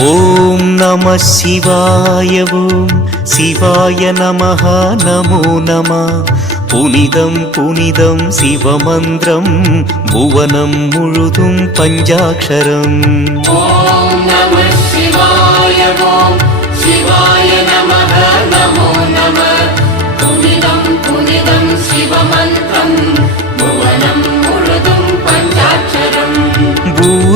ஓம் நம சிவாய ஓம் சிவாய நமஹ நமோ நம. புனிதம் புனிதம் சிவமந்திரம் புவனம் முழுதும் பஞ்சாட்சரம்.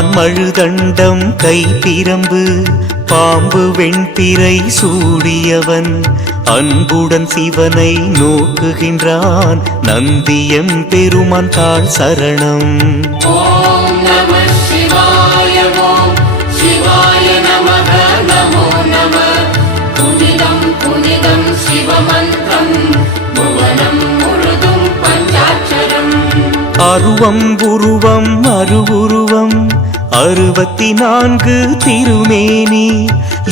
மான் மழுதண்டம் கை பிரம்பு பாம்பு வெண்பிறை சூடியவன். அன்புடன் சிவனை நோக்குகின்றான் நந்தியம் பெருமான் தாழ் சரணம். அருவம் குருவம் அருவுருவம் அறுபத்தி நான்கு திருமேனி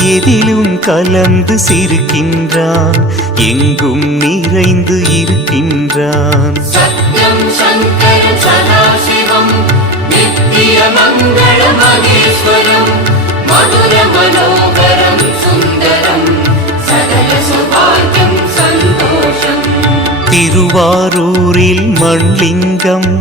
எதிலும் கலந்து சிரிக்கின்றான் எங்கும் நிறைந்து இருக்கின்றான். மதுர மனோகரம் சுந்தரம் சகல சுபாகியம் சந்தோஷம். திருவாரூரில் மண்லிங்கம்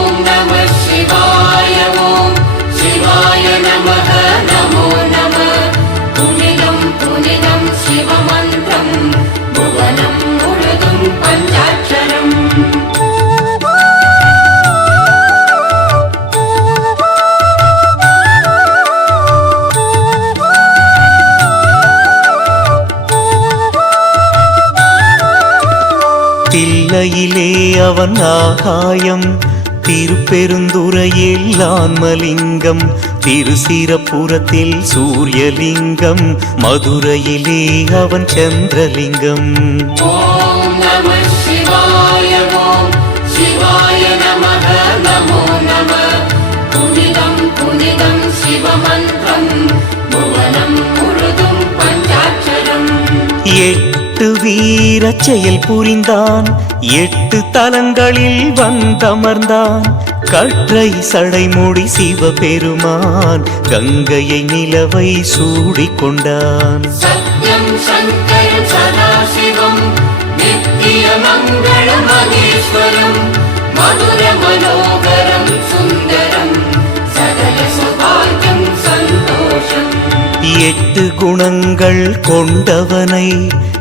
தில்லையிலே அவன் ஆகாயம். திருப்பெருந்துறையில் ஆன்மலிங்கம். திருசிரபுரத்தில் சூரியலிங்கம். மதுரையிலே அவன் சந்திரலிங்கம். சிவமந்திரம். எட்டு வீர செயல் புரிந்தான். எட்டு தலங்களில் வந்தமர்ந்தான். கற்றை சடைமுடி சிவபெருமான் கங்கையை நிலவை சூடிக்கொண்டான் சத்யம் எட்டு குணங்கள் கொண்டவனை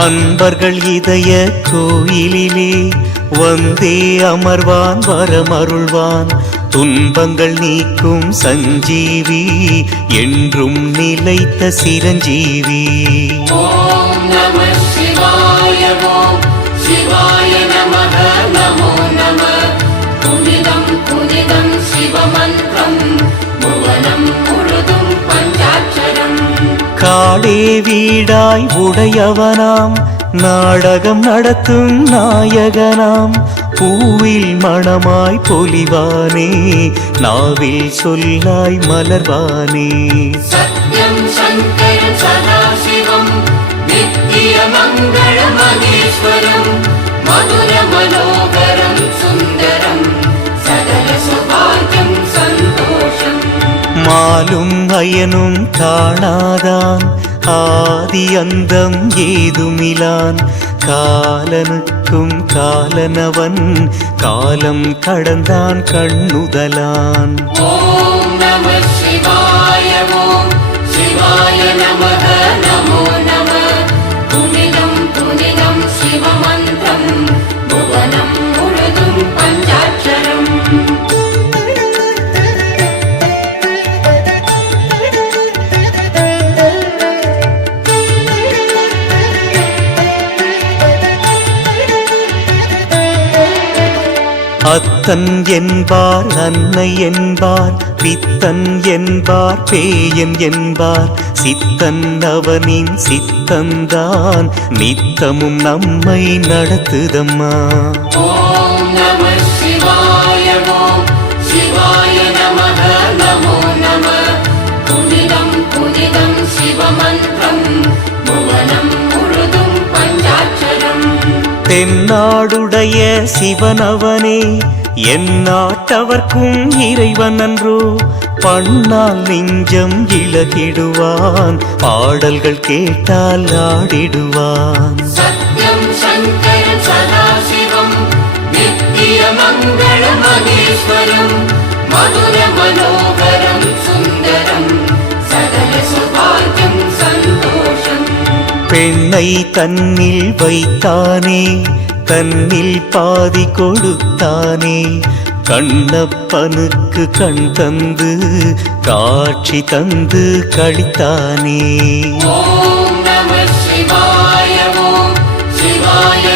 அன்பர்கள் இதய கோயிலிலே வந்தே அமர்வான் வரமருள்வான். துன்பங்கள் நீக்கும் சஞ்சீவி என்றும் நிலைத்த சிரஞ்சீவி. நாடே வீடாய் உடையவனாம். நாடகம் நடத்தும் நாயகனாம். பூவில் மணமாய் பொலிவானே நாவில் சொல்லாய் மலர்வானே. சத்யம் சங்கரம் சதாசிவம் நித்திய மங்கள மகேஸ்வரம் மதுர மனோகரம் சுந்தரம் சகல சுபாகியம் சந்தோஷம். மாலும் அயனும் காணாதான் ஆதி அந்தம் ஏதுமிலான். காலனுக்கும் காலனவன் காலம் கடந்தான் கண்ணுதலான். ஓம் நம சிவாய ஓம் சிவாய நம அத்தன் என்பார் அன்னை என்பார் பித்தன் என்பார் பேயன் என்பார். சித்தன் அவனின் சித்தந்தான் நித்தமும் நம்மை நடத்துதம்மா. ॐ நாடுடைய சிவனவனே என் நாட்டவர்க்கும் இறைவன் அன்றோ பண்ணால் நெஞ்சம் இழகிடுவான் பாடல்கள் கேட்டால் ஆடிடுவான். சத்யம் சங்கரன் சதாசிவம் நித்திய மங்கள மகேஸ்வரம் மதுர மனோகரம் சுந்தரம் சகல சுபாகியம் சந்தோஷம். பெண்ணை தன்னில் வைத்தானே தன்னில் பாதி கொடுத்தானே. கண்ணப்பனுக்கு கண் தந்து காட்சி தந்து கழித்தானே. சிவாய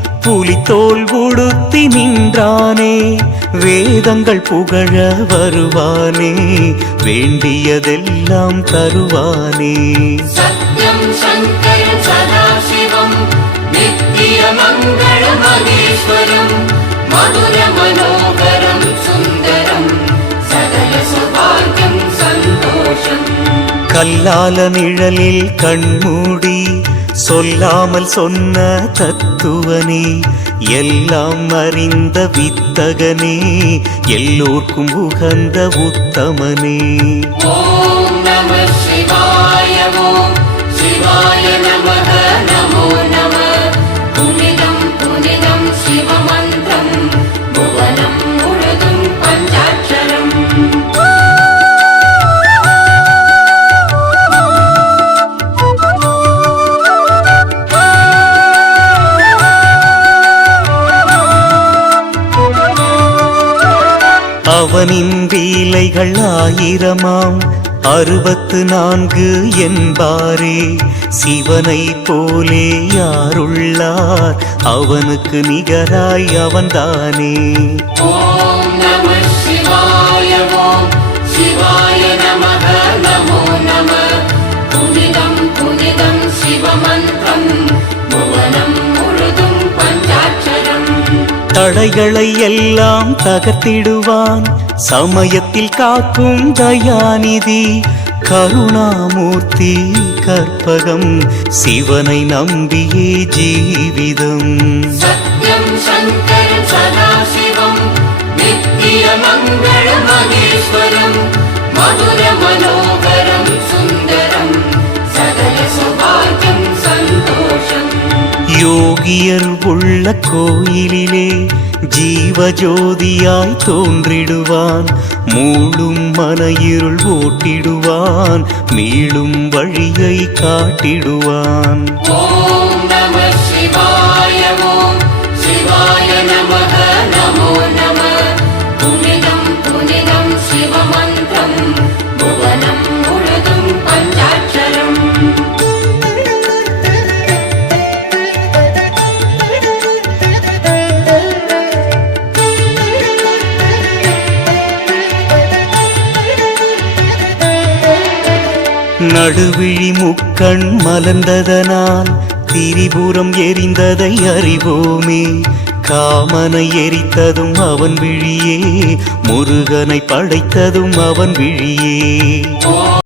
புலித்தோல் உடுத்தி நின்றானே வேதங்கள் புகழ வருவானே வேண்டியதெல்லாம் தருவானே. சத்யம் சங்கரன் சதாசிவம் நித்திய மங்கள மகேஸ்வரம் மதுர மனோகரம் சுந்தரம் சகல சுபாகியம் சந்தோஷம். கல்லால நிழலில் கண்மூடி சொல்லாமல் சொன்ன தத்துவனே எல்லாம் அறிந்த வித்தகனே எல்லோர்க்கும் உகந்த உத்தமனே. ஓம் நம சிவாய ஓம் சிவாய நமக அவனின் வீலைகள் ஆயிரமாம். அறுபத்து நான்கு என்பாரே சிவனை போலே யாருள்ளார்? அவனுக்கு நிகராய் அவன்தானே. தடைகளை எல்லாம் தகர்த்திடுவான். சமயத்தில் காக்கும் தயாநிதி கருணாமூர்த்தி கற்பகம் சிவனை நம்பியே ஜீவிதம். சத்யம் சங்கரம் சதாசிவம் நித்திய மங்கள மகேஸ்வரம் மதுர மனோகரம் சுந்தரம் சகல சௌபாகியம் சந்தோஷம். யோகியர் உள்ள கோயிலிலே ஜீவஜோதியாய் தோன்றிடுவான் மூளும் மன இருள் ஓட்டிடுவான் மீளும் வழியை காட்டிடுவான். ஓம் நம சிவாய நடுவிழி முக்கண் மலர்ந்ததனால் திரிபுரம் எரிந்ததை அறிவோமே. காமனை எரித்ததும் அவன் விழியே. முருகனை படைத்ததும் அவன் விழியே.